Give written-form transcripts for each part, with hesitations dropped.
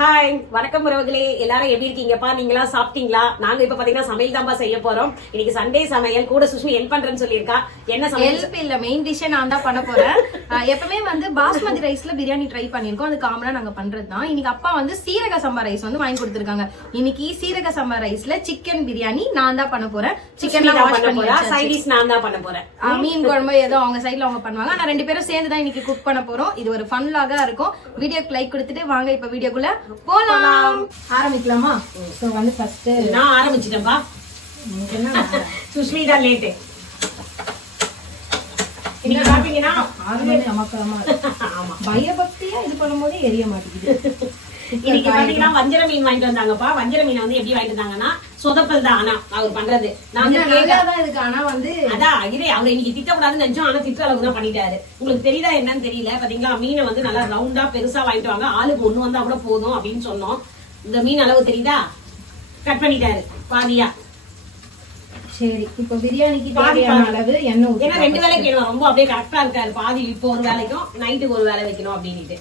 Hi வணக்கம் உறவுகளே, எல்லாரும் எப்படி இருக்கீங்கப்பா? நீங்களா சாப்பிட்டீங்களா? நாங்க இப்ப பாத்தீங்கன்னா சமையல் தான்ப்பா செய்ய போறோம். இன்னைக்கு சண்டே சமையல். கூட சுஷ்மி ஹெல்ப் பண்றேன்னு சொல்லியிருக்கா. என்ன சமையல்? ஹெல்ப் இல்ல, மெயின் டிஷ்ஷே நான் தான் பண்ண போறேன். எப்பவுமே வந்து பாஸ்மதி ரைஸ்ல பிரியாணி ட்ரை பண்ணிருக்கோம். அது காமனா நாங்க பண்றதுதான். இன்னைக்கு அப்பா வந்து சீரக சம்பா ரைஸ் வந்து வாங்கி கொடுத்திருக்காங்க. இன்னைக்கு சீரக சம்பா ரைஸ்ல சிக்கன் பிரியாணி நான் தான் பண்ண போறேன். சிக்கன் வாஷ் பண்ணி சைடிஷ் நான் தான் பண்ண போறேன். மீன் குழம்பு ஏதோ அவங்க சைடுல அவங்க பண்ணுவாங்க. நான் ரெண்டு பேரும் சேர்ந்து தான் இன்னைக்கு குக் பண்ண போறோம். இது ஒரு ஃபன் லாகா இருக்கும். வீடியோக்கு லைக் கொடுத்துட்டு வாங்க இப்ப வீடியோக்குள்ள போலாம். ஆரம்பிக்கலாமா? சோ வந்து ஃபர்ஸ்ட் நான் ஆரம்பிச்சிட்டேன்பா. சுஷ்மி தான் லேட். இன்னைக்கு பாத்தீங்கன்னா ஆரம்பமே அமக்கலமா ஆமா, பயபக்தியா இது பண்ணும்போது எரிய மாட்டேங்குது. இன்னைக்கு பாத்தீங்கன்னா வஞ்சர மீன் வாங்கிட்டு வந்தாங்கப்பா. வஞ்சர மீனை வந்து எப்படி வாங்கிட்டு வந்தாங்கன்னா சொதப்பல் தான். ஆனா அவர் பண்றது நான் இதுக்கு ஆனா வந்து அதான் இதே அவர் இன்னைக்கு திட்டக்கூடாதுன்னு நினைச்சோம். ஆனா திட்ட அளவுக்கு தான் பண்ணிட்டாரு. உங்களுக்கு தெரியுதா என்னன்னு தெரியல. பாத்தீங்களா, மீனை வந்து நல்லா ரவுண்டா பெருசா வாங்கிட்டு வாங்க, ஆளுக்கு ஒண்ணு வந்தா கூட போதும் அப்படின்னு சொன்னோம். இந்த மீன் அளவு தெரியுதா, கட் பண்ணிட்டாரு பாதியா. சரி, இப்ப பிரியாணிக்கு தேவையான அளவு எண்ணெய் ஊத்தி, ஏன்னா 2 வேலைக்கு வேணும். ரொம்ப அப்படியே கரெக்டா இருக்காரு. பாதி இப்போ ஒரு வேலைக்கும் நைட்டுக்கு ஒரு வேலை வைக்கணும் அப்படின்ட்டு.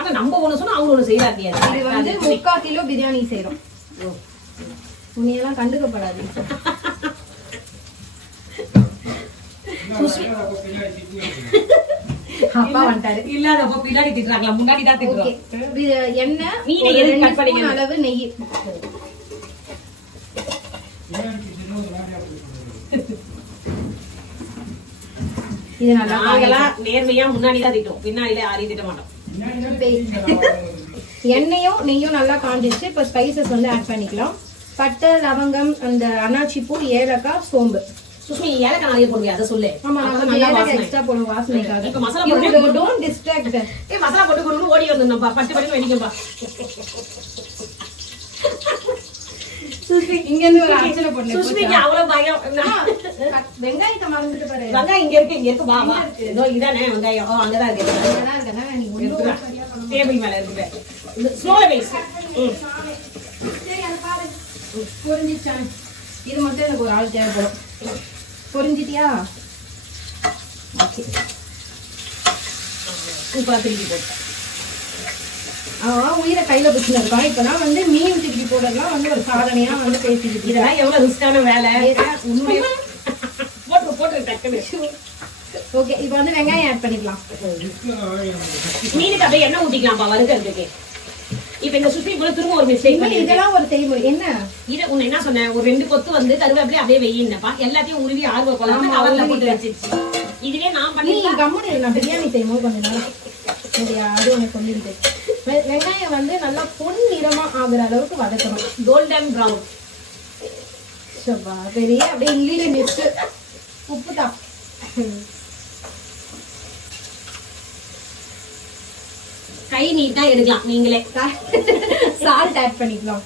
ஆனா நம்ம ஒண்ணு சொன்னா அவங்க ஒண்ணு செய்யறாங்க. இது வந்து 3/4 கிலோ பிரியாணி செய்யறோம். உன்னையெல்லாம் கண்டுக்கப்படாது. அப்பா வந்துட்டாரு. இல்லாதப்ப பின்னாடி திட்டுறாங்களா, முன்னாடி தான் திட்டுறோம். எண்ணெய், மீனை எதுக்கு கட் பண்ணிக்கணும், அளவு நெய். இது நல்லா நேர்மையா முன்னாடி தான் திட்டுவோம், பின்னாடில யாரையும் திட்ட மாட்டோம். எண்ணெயும் நெய்யும் நல்லா காஞ்சிச்சு. இப்ப ஸ்பைசஸ் வந்து ஆட் பண்ணிக்கலாம். பட்டை, லவங்கம், அந்த அன்னாச்சி பூ, ஏலக்காய், சோம்பு. சுஷ்மி ஏலக்காய் நிறைய போடுவியா, அதை சொல்லு. ஆமா, நம்ம ஏலக்காய் எக்ஸ்ட்ரா போடுவோம் வாசனைக்காக. இப்ப மசாலா போட்டு டோன்ட் டிஸ்ட்ராக்ட். மசாலா போட்டு கொடுன்னு ஓடி வந்துடணும்ப்பா. பட்டு பட்டு வெடிக்கும்பா. இங்க இருந்து ஒரு அர்ச்சனை பண்ணு. சுஷ்மிக்கு அவ்வளவு பயம். வெங்காயத்தை மறந்துட்டு பாரு. வெங்காயம் இங்க இருக்கு வா வா. இதோ இதானே வெங்காயம். அங்கதான் இருக்கு. டேபிள் மேல இருக்கு. ஸ்லோல வைஸ். சரி, அத பாரு. பொரிஞ்சிச்சா? இது மட்டும் எனக்கு ஒரு ஆள் தேவைப்படும். பொரிஞ்சிட்டியா? ஓகே, சூப்பரா திருப்பி போட்டேன். உயிரை கையில பிடிச்சின்னு இருக்கான். இப்பதான் வந்து மீன் திருப்பி போடுறதுலாம் வந்து ஒரு சாதனையா வந்து பேசிக்கிட்டு. இதெல்லாம் எவ்வளவு ரிஸ்கான வேலை. போட்டு டக்குனு. ஓகே, இப்ப வந்து வெங்காயம் ஆட் பண்ணிக்கலாம். மீனுக்கு அப்படியே எண்ணெய் ஊத்திக்கலாம்ப்பா வறுக்கிறதுக்கு. இப்ப இந்த சுத்தி கூட திரும்ப ஒரு மிஸ்டேக் பண்ணி, இதெல்லாம் ஒரு செய்முறை. என்ன இத உன்ன என்ன சொன்னேன், ஒரு 2 கொத்து வந்து கருவேப்பிலை அப்படியே வெயின்னப்பா. எல்லாத்தையும் உருவி ஆர்வ கொள்ளாம கவர்ல போட்டு வச்சிருச்சு. இதுவே நான் பண்ணி கம்முனு நான் பிரியாணி செய்யும்போது கொஞ்ச நேரம் சரியா, அது உனக்கு சொல்லிட்டு. வெங்காயம் வந்து நல்லா பொன் நிறமா ஆகுற அளவுக்கு வதக்கணும். Golden brown. பெரிய அப்படியே இங்கிலீஷ் மிக்ஸ். உப்பு தான், கை நீட்டா எடுக்கலாம் நீங்களே. சால்ட் ஆட் பண்ணிக்கலாம்.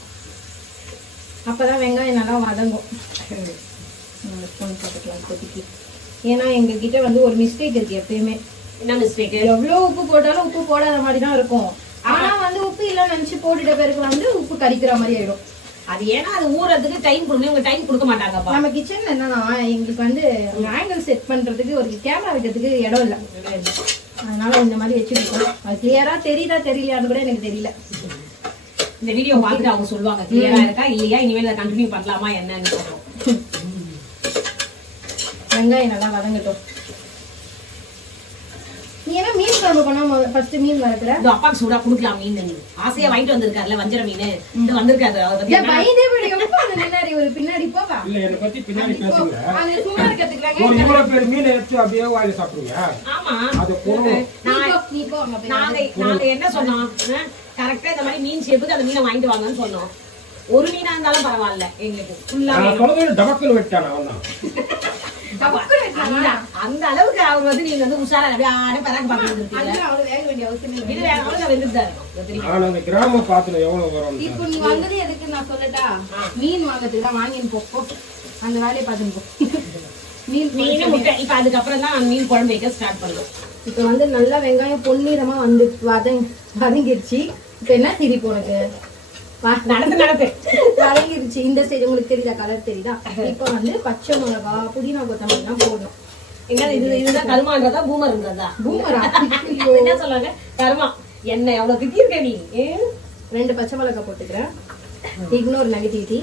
அப்பதான் வெங்காயம் நல்லா வதங்கும். போட்டுக்கலாம் கொதிக்கி. ஏன்னா எங்க கிட்ட வந்து ஒரு மிஸ்டேக் இருக்கு எப்பயுமே. என்ன மிஸ்டேக்? எவ்வளவு உப்பு போட்டாலும் உப்பு போடாத மாதிரி தான் இருக்கும். ஆனா வந்து உப்பு இல்ல நினைச்சு போட்டுட்ட பிறகு வந்து உப்பு கரிக்கிற மாதிரி ஆயிடும். அது ஏன்னா அது ஊறதுக்கு டைம் கொடுக்கணும். இவங்க டைம் கொடுக்க மாட்டாங்கப்பா. நம்ம கிச்சன்ல என்னன்னா எங்களுக்கு வந்து ஆங்கிள் செட் பண்றதுக்கு ஒரு கேமரா வைக்கிறதுக்கு இடம் இல்ல. அதனால இந்த மாதிரி வச்சுருக்கோம். அது கிளியரா தெரியுதா தெரியலையான்னு கூட எனக்கு தெரியல. இந்த வீடியோ பார்த்துட்டு அவங்க சொல்லுவாங்க கிளியரா இருக்கா இல்லையா, இனிமேல் அதை கண்டினியூ பண்ணலாமா என்னன்னு சொல்றோம். வெங்காயம் நல்லா வதங்கட்டும். நீ என்ன மீன் குழம்பு பண்ணாம ஃபர்ஸ்ட் மீன் வதக்குற? இது அப்பாக்கு சூடா குடுக்கலாம். மீன் ஆசையா வாங்கிட்டு வந்திருக்காருல வஞ்சர மீன். இது வந்திருக்காரு. ஒரு பின்னாடி போவா இல்ல, என்ன பத்தி பின்னாடி பேசுங்க. அது சும்மா இருக்கிறதுக்கு ஒரு இவ்வளவு பேர் மீன் எடுத்து அப்படியே வாயில சாப்பிடுங்க. ஆமா, அது போறோம். நாங்க என்ன சொன்னோம், கரெக்டா இந்த மாதிரி மீன் ஷேப்புக்கு அந்த மீனை வாங்கிட்டு வாங்கன்னு சொன்னோம். ஒரு மீனா இருந்தாலும் பரவாயில்ல எங்களுக்கு ஃபுல்லா. நான் சொல்றது டபக்குன்னு வெட்டானே அவன். அந்த அளவுக்கு அவர் வந்து நீங்க வந்து உஷாரா அப்படியே பராக்கு பாத்துருக்கீங்க. நான் அந்த கிராம பாத்துல எவ்வளவு வரும். இப்போ நீ வந்தது எதுக்கு நான் சொல்லட்டா? மீன் வாங்கறதுக்கு தான் வாங்கின்னு போ. அந்த வேலையை பாத்துன்னு போ. மீன் முட்டை. இப்ப அதுக்கப்புறம் தான் மீன் குழம்பு வைக்க ஸ்டார்ட் பண்ணுவோம். இப்ப வந்து நல்லா வெங்காயம் பொன்னிறமா வந்து வதங்கிருச்சு. இப்ப என்ன திரிப்பு உனக்கு? நடந்து வதங்கிருச்சு. இந்த ஸ்டேஜ் உங்களுக்கு தெரியுதா? கலர் தெரியுதா? இப்ப வந்து பச்சை மிளகா, புதினா, கொத்தமல்லி எல்லாம் போடணும். இதுதான் கருமான்றதா பூமர்ன்றதா? பூமரா என்ன சொல்லுவாங்க? கருமா. என்ன எவ்வளவு திட்டிருக்க நீ 2 பச்சை மிளகாய் போட்டுக்கிறேன். Ignore negativity.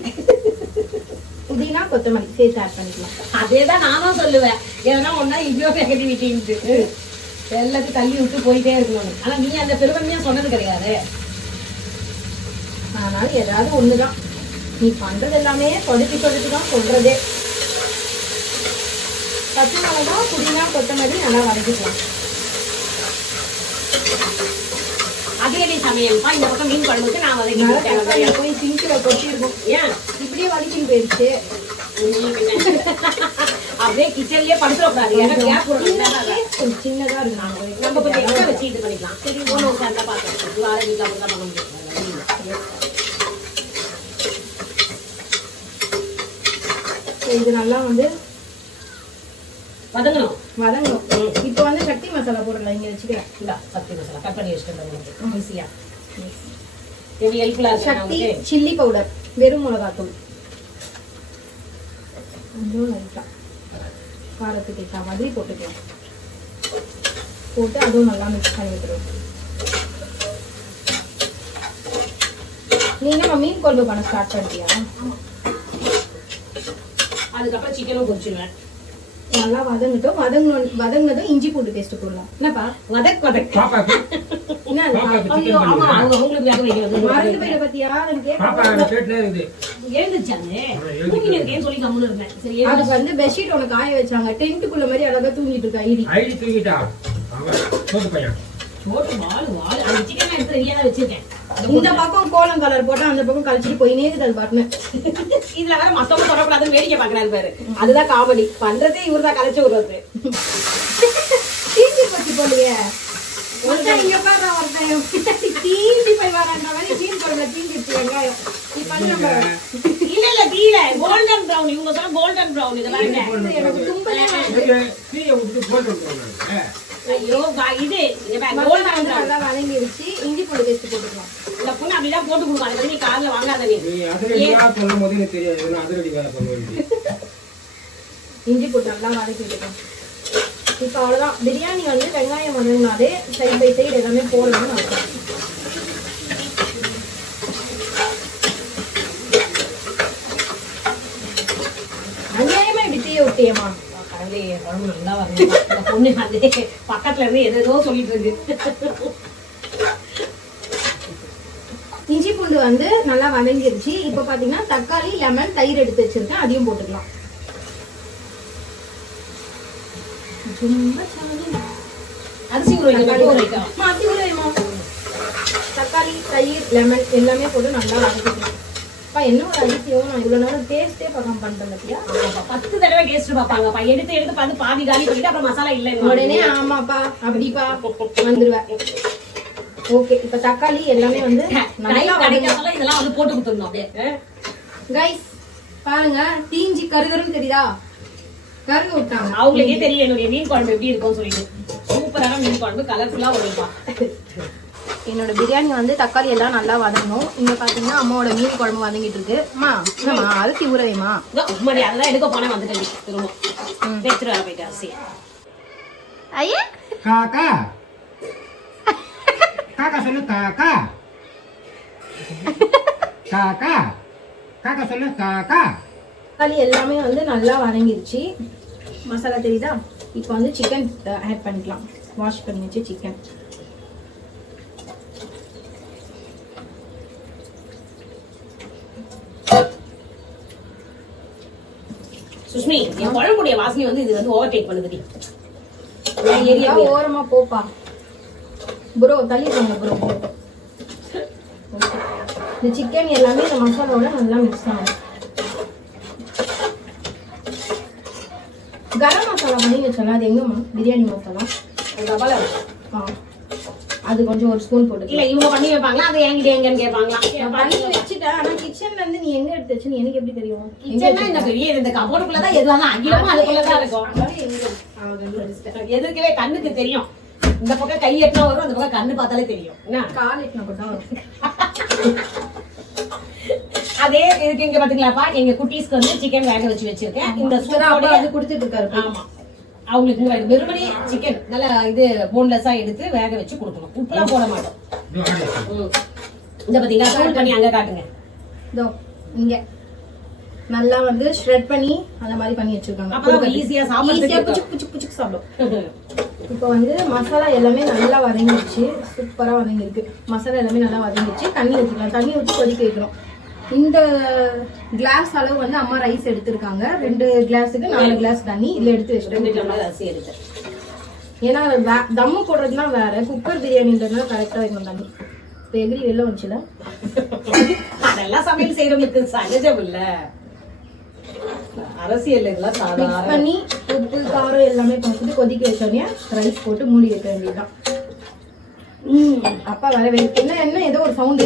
புதினா கொத்தமல்லி சேர்த்து ஆட் பண்ணிக்கலாம். அதேதான் நானும் சொல்லுவேன். ஏன்னா ஒன்னா இவ்வளோ நெகட்டிவிட்டின்ட்டு எல்லாத்தையும் தள்ளி விட்டு போயிட்டே இருக்கணும். ஆனா நீ அந்த பெருமையா சொன்னது கிடையாது. அதனால ஏதாவது ஒண்ணுதான் நீ பண்றது எல்லாமே சொதப்பி தான் சொல்றதே. பச்சை மிளகாய் புதினா கொத்தமல்லி நல்லா வதக்கிக்கலாம். அதே நீ சமையல்ப்பா. இந்த பக்கம் மீன் குழம்புக்கு நான் வதக்கி போய் சிங்கில கொட்டி இருக்கும். ஏன் இப்படியே வதக்கின்னு போயிடுச்சு. அப்படியே கிச்சன்லயே படுத்துடக்கூடாது. கொஞ்சம் சின்னதா இருக்கு. நம்ம கொஞ்சம் எக்ஸ்ட்ரா வச்சு இது பண்ணிக்கலாம். சரி ஒன்று சார்ந்தா பார்க்கலாம். வாழை வீட்டில் அப்படிதான் பண்ண முடியும். இது நல்லா வந்து வதங்கணும். இப்போ வந்து சக்தி மசாலா போடலாம். இங்க வச்சுக்கிறேன். இல்ல சக்தி மசாலா கட் பண்ணி வச்சுட்டு ஈஸியா எப்படி ஹெல்ப்ஃபுல்லா சக்தி சில்லி பவுடர் வெறும் மிளகாத்தூள் கொஞ்சம் லைட்டா காரத்துக்கு ஏற்ற மாதிரி போட்டுக்கலாம். போட்டு அதுவும் நல்லா மிக்ஸ் பண்ணி விட்டுருவோம். நீ நம்ம மீன் குழம்பு பண்ண ஸ்டார்ட் பண்ணிட்டியா? அதுக்கப்புறம் சிக்கனும் பொரிச்சுடுவேன். நல்லா வதங்கினதும் இஞ்சி பூண்டு பேஸ்ட் போடலாம். என்னப்பா பாப்பாக்கு என்ன மறந்து போயிட பத்தியா? அதுக்கு வந்து பெட்ஷீட் உனக்கு காய வச்சாங்க. டென்ட்டுக்குள்ள மாதிரி அழகா தூங்கிட்டு இருக்கா. ஐடி தூங்கிட்டா இந்த பக்கம் கோலம் கலர் போட்டா அந்த பக்கம் கழிச்சிட்டு போய் நேருதல் பாருன்னு. இதுல வேற மத்தவங்க தொடக்கூடாதுன்னு வேடிக்கை பாக்குறாரு பாரு. அதுதான் காமெடி பண்றதே இவர்தான் கலைச்சு விடுறது. தீஞ்சி பத்தி போடுங்க. இங்க பாரு ஒருத்தன் தீஞ்சி போய் வரான்ற மாதிரி மீன் குழம்புல தீஞ்சிருச்சு வெங்காயம். இல்ல தீல கோல்டன் பிரவுன். இவங்க சொல்ல கோல்டன் பிரவுன். இது பாருங்க எனக்கு தும்பலே ஐயோ இது கோல்டன் நல்லா வதங்கிருச்சு. இஞ்சி பூண்டு பேஸ்ட் போட்டுக்கலாம். இந்த பொண்ணு அப்படிதான் போட்டு கொடுப்பாங்க. நீ காலைல வாங்காத நீ இஞ்சி போட்டு நல்லா வதக்கி விட்டுக்கலாம். இப்ப அவ்வளவுதான். பிரியாணி வந்து வெங்காயம் வதங்கினாலே சைட் பை சைடு எல்லாமே போடணும்னு அர்த்தம். அநியாயமா இப்படி தீய விட்டியம்மா. குழம்பு நல்லா வரணும். இந்த பொண்ணு அதே பக்கத்துல இருந்து எதோ சொல்லிட்டு இருக்கு. இஞ்சி பூண்டு வந்து நல்லா வதங்கிருச்சு. இப்ப பாத்தீங்கன்னா தக்காளி லெமன் தயிர் எடுத்து வச்சிருக்கேன். அதையும் போட்டுக்கலாம். அரிசி தக்காளி தயிர் லெமன் எல்லாமே போட்டு நல்லா வதக்கிக்கலாம். என்ன ஒரு அதிசயம், நான் இவ்வளவு நேரம் டேஸ்டே பார்க்காம பண்ணிட்டேன் பத்தியா? 10 தடவை டேஸ்ட் பார்ப்பாங்க. எடுத்து பார்த்து பாதி காலி பண்ணிட்டு அப்புறம் மசாலா இல்ல உடனே ஆமாப்பா அப்படிப்பா வந்துருவேன். ஓகே, இப்ப தக்காளி எல்லாமே வந்து நல்லா கிடைக்காதெல்லாம் இதெல்லாம் வந்து போட்டு கொடுத்துடணும் அப்படியே. கைஸ் பாருங்க, தீஞ்சி கருகருன்னு தெரியுதா? கருகு விட்டாங்க. அவங்களுக்கே தெரியும் என்னுடைய மீன் குழம்பு எப்படி இருக்கும்னு சொல்லிட்டு. சூப்பரான மீன் குழம்பு கலர்ஃபுல்லா வரும்பா. என்னோட பிரியாணி வந்து தக்காளி எல்லாம் நல்லா வதங்கணும். இங்க பாத்தீங்கன்னா அம்மாவோட மீன் குழம்பு வதங்கிட்டு இருக்கு. அம்மா என்னம்மா அரிசி ஊறவேமா? உண்மையா அதெல்லாம் எடுக்க போனே வந்துட்டேன். திரும்ப எடுத்துட்டு வர போயிட்டு அரிசி. ஐயா காக்கா காக்கா சொல்லு. காக்கா காக்கா காக்கா சொல்லு. காக்கா தக்காளி எல்லாமே வந்து நல்லா வதங்கிருச்சு. மசாலா தெரியுதா? இப்போ வந்து சிக்கன் ஆட் பண்ணிக்கலாம். வாஷ் பண்ணி வச்சு சிக்கன். சுஷ்மி, என் குழம்புடைய வாசனை வந்து இது வந்து ஓவர்டேக் பண்ணுது. ஓரமா போப்பா ப்ரோ, தள்ளி போங்க ப்ரோ. இந்த சிக்கன் எல்லாமே இந்த மசாலாவோட நல்லா மிக்ஸ் ஆகும். கரம் மசாலா பண்ணி வச்சோம்ல, அது எங்கம்மா? பிரியாணி மசாலா. அது கொஞ்சம் ஒரு ஸ்பூன் போட்டு. இல்ல இவங்க பண்ணி வைப்பாங்களா? அது என்கிட்ட எங்கன்னு கேட்பாங்களா? பண்ணி வச்சுட்டேன். ஆனா கிச்சன்ல இருந்து நீ எங்க எடுத்து வச்சுன்னு எனக்கு எப்படி தெரியும்? கிச்சன்னா இந்த பெரிய இந்த கபோர்டுக்குள்ளதான் எதுவும் அகிலமா அதுக்குள்ளதான் இருக்கும். எதுக்கவே கண்ணுக்கு தெரியும். இந்த பக்கம் கை எட்டினா வரும், அந்த பக்கம் கண்ணு பார்த்தாலே தெரியும். என்ன கால் எட்டினா கூட வரும். அதே இதுக்கு இங்க பாத்தீங்களாப்பா, எங்க குட்டீஸ்க்கு வந்து சிக்கன் வேக வச்சு வச்சிருக்கேன். இந்த சூப்பரோட அது கொடுத்துட்டு இருக்காரு. ஆமா, அவங்களுக்கு இங்க வெறுமனே சிக்கன் நல்லா இது போன்லெஸ்ஸா எடுத்து வேக வச்சு கொடுக்கணும். உப்புலாம் போட மாட்டோம். இந்த பாத்தீங்களா சூடு பண்ணி அங்க காட்டுங்க. இதோ இங்க நல்லா வந்து ஷ்ரெட் பண்ணி அந்த மாதிரி பண்ணி வச்சிருக்காங்க. அப்பதான் ஈஸியா சாப்பிடுறதுக்கு புச்சு புச்சு சாப்பிடும். இப்போ வந்து மசாலா எல்லாமே நல்லா வதங்கிடுச்சு, சூப்பரா வதங்கிருக்கு. மசாலா எல்லாமே நல்லா வதங்கிடுச்சு. தண்ணி ஊற்றிக்கலாம், தண்ணி ஊற்றி கொதிக்க வைக்கிறோம். இந்த கிளாஸ் அளவு வந்து அம்மா ரைஸ் எடுத்திருக்காங்க. 2 கிளாஸுக்கு 4 கிளாஸ் தண்ணி இதுல எடுத்து வச்சுட்டோம். அரிசி எடுத்து ஏன்னா தம்மு போடுறதுலாம் வேற, குக்கர் பிரியாணின்றதுனால கரெக்டா வைக்கணும் தண்ணி. இப்போ எகிரி வெளில வந்துச்சுல, அதெல்லாம் சமையல் செய்யறவங்களுக்கு சகஜம் இல்ல. அரசியல் இதெல்லாம் மிக்ஸ் சாதாரண பண்ணி உப்பு காரம் எல்லாமே போட்டு கொதிக்க வச்சோடனே ரைஸ் போட்டு மூடி வைக்க வேண்டியதுதான். அப்பா வர என்ன ஏதோ ஒரு சவுண்டு.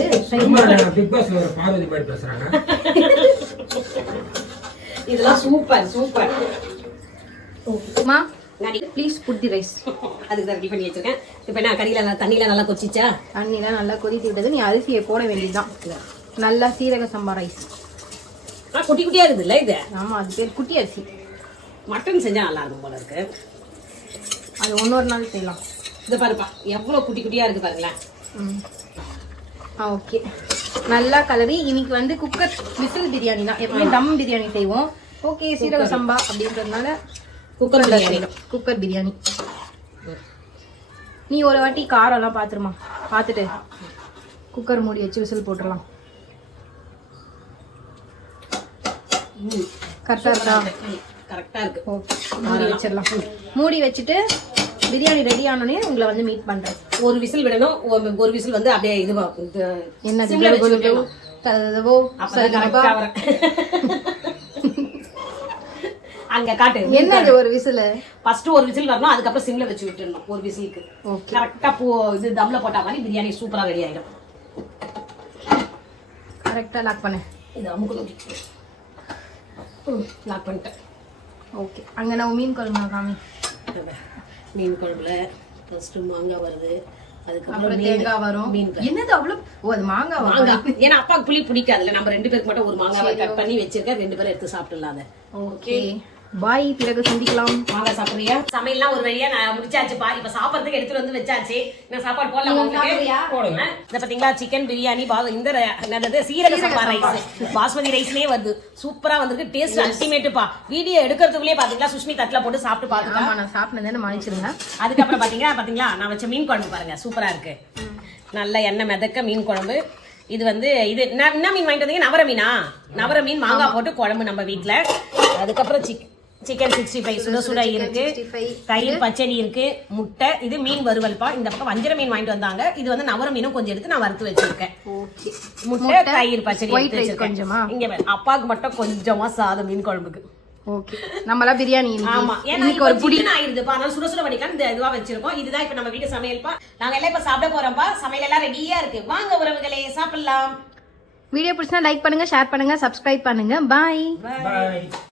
பிக் பாஸ் பார்வதி மாதிரி பேசுறாங்க. இதெல்லாம் சூப்பர் சூப்பர். ஓகேமா, ப்ளீஸ் புட் தி ரைஸ். அதுக்கு தான் ரெடி பண்ணி வச்சிருக்கேன். இப்போ என்ன கறியில தண்ணியில நல்லா கொச்சிச்சா? தண்ணிலாம் நல்லா கொதித்து விட்டது. நீ அரிசியை போட வேண்டியதுதான். நல்லா சீரக சம்பா ரைஸ். குட்டி குட்டியா இருக்குது இல்ல இது? ஆமா, அது பேர் குட்டி அரிசி. மட்டன் செஞ்சா நல்லா இருக்கும் போல இருக்கு. அது ஒன்னொரு நாள் செய்யலாம். இதை பாருப்பா எவ்வளவு குட்டி குட்டியா இருக்கு பாருங்களேன். ஓகே, நல்லா கலரி. இன்னைக்கு வந்து குக்கர் விசில் பிரியாணி தான். எப்பவுமே தம் பிரியாணி செய்வோம். ஓகே, சீரக சம்பா அப்படின்றதுனால குக்கர் பிரியாணி. குக்கர் பிரியாணி. நீ ஒரு வாட்டி காரம் எல்லாம் பாத்துருமா, பாத்துட்டு குக்கர் மூடி வச்சு விசில் போட்டுடலாம். கரெக்டா இருக்கா? கரெக்டா இருக்கு. ஓகே, மூடி வச்சிடலாம். மூடி வச்சுட்டு பிரியாணி ரெடி ஆனோடனே உங்களை வந்து மீட் பண்றேன். ஒரு விசில் விடணும். ஒரு விசில் வந்து அப்படியே இதுவா என்ன அங்க காட்டு. என்னது ஒரு விசில்? ஃபர்ஸ்ட் ஒரு விசில் வரணும், அதுக்கப்புறம் சிம்ல வச்சு விட்டுறணும் ஒரு விசிலுக்கு. கரெக்டா இது தம்ல போட்டா மாதிரி பிரியாணி சூப்பரா ரெடி ஆயிடும். கரெக்டா லாக் பண்ணு. இது அமுக்கு லாக் பண்ணிட்டேன். ஓகே, அங்க நான் மீன் குழம்பு காமி. மீன் குழம்புல ஃபர்ஸ்ட் மாங்காய் வருது, அதுக்கப்புறம் தேங்காய் வரும். என்னது அவ்வளவு? ஓ, அது மாங்காய். மாங்காய் ஏன்னா அப்பாவுக்கு புளி பிடிக்காதுல்ல. நம்ம 2 பேருக்கு மட்டும் ஒரு மாங்காவை கட் பண்ணி வச்சிருக்கேன். 2 பேரும் எடுத்து சாப்பிடலாம். அதை ஓகே, பாய், பிறகு சந்திக்கலாம். மாங்காய் சாப்பிடுறியா? சமையல்லாம் ஒரு வழியா நான் முடிச்சாச்சுப்பா. இப்ப சாப்பிடறதுக்கு எடுத்துட்டு வந்து வச்சாச்சு. நான் சாப்பாடு போடலாம் உங்களுக்கு. இத பாத்தீங்களா, சிக்கன் பிரியாணி. இந்த என்னது சீரக சம்பா ரைஸ், பாஸ்மதி ரைஸ்லயே வருது. சூப்பரா வந்திருக்கு. டேஸ்ட் அல்டிமேட்டுப்பா. வீடியோ எடுக்கிறதுக்குள்ளே பாத்தீங்களா சுஷ்மி தட்டுல போட்டு சாப்பிட்டு பாத்துக்கலாம். நான் சாப்பிட்டேன்னு மன்னிச்சிருங்க. அதுக்கப்புறம் பாத்தீங்களா நான் வச்ச மீன் குழம்பு பாருங்க, சூப்பரா இருக்கு. நல்ல எண்ணெய் மிதக்க மீன் குழம்பு. இது வந்து இது என்ன மீன் வாங்கிட்டு வந்தீங்க? நவர மீனா? நவர மீன் மாங்காய் போட்டு குழம்பு நம்ம வீட்டுல. அதுக்கப்புறம் சிக்கன் 65 சுட சுட இருக்கு. தயிர் பச்சடி இருக்கு, முட்டை. இது மீன் வறுவல்பா. இந்த பக்கம் வஞ்சர மீன் வாங்கிட்டு வந்தாங்க. இது வந்து நவர மீனும் கொஞ்சம் எடுத்து நான் வறுத்து வச்சிருக்கேன். முட்டை, தயிர் பச்சடி எடுத்து வச்சிருக்கேன். இங்க அப்பாவுக்கு மட்டும் கொஞ்சமா சாதம் மீன் குழம்புக்கு. ஓகே, நம்மளா பிரியாணி. ஆமா, ஏன்னா ஒரு புடி ஆயிருதுப்பா. நான் சுட சுட வடிக்காம இந்த இதுவா வச்சிருக்கோம். இதுதான் இப்ப நம்ம வீட்டு சமையல்பா. நாங்க எல்லாம் இப்ப சாப்பிட போறோம்ப்பா. சமையல் எல்லாம் ரெடியா இருக்கு. வாங்க உறவுகளே, சாப்பிடலாம். வீடியோ பிடிச்சா லைக் பண்ணுங்க, ஷேர் பண்ணுங்க, சப்ஸ்கிரைப் பண்ணுங்க. பாய்.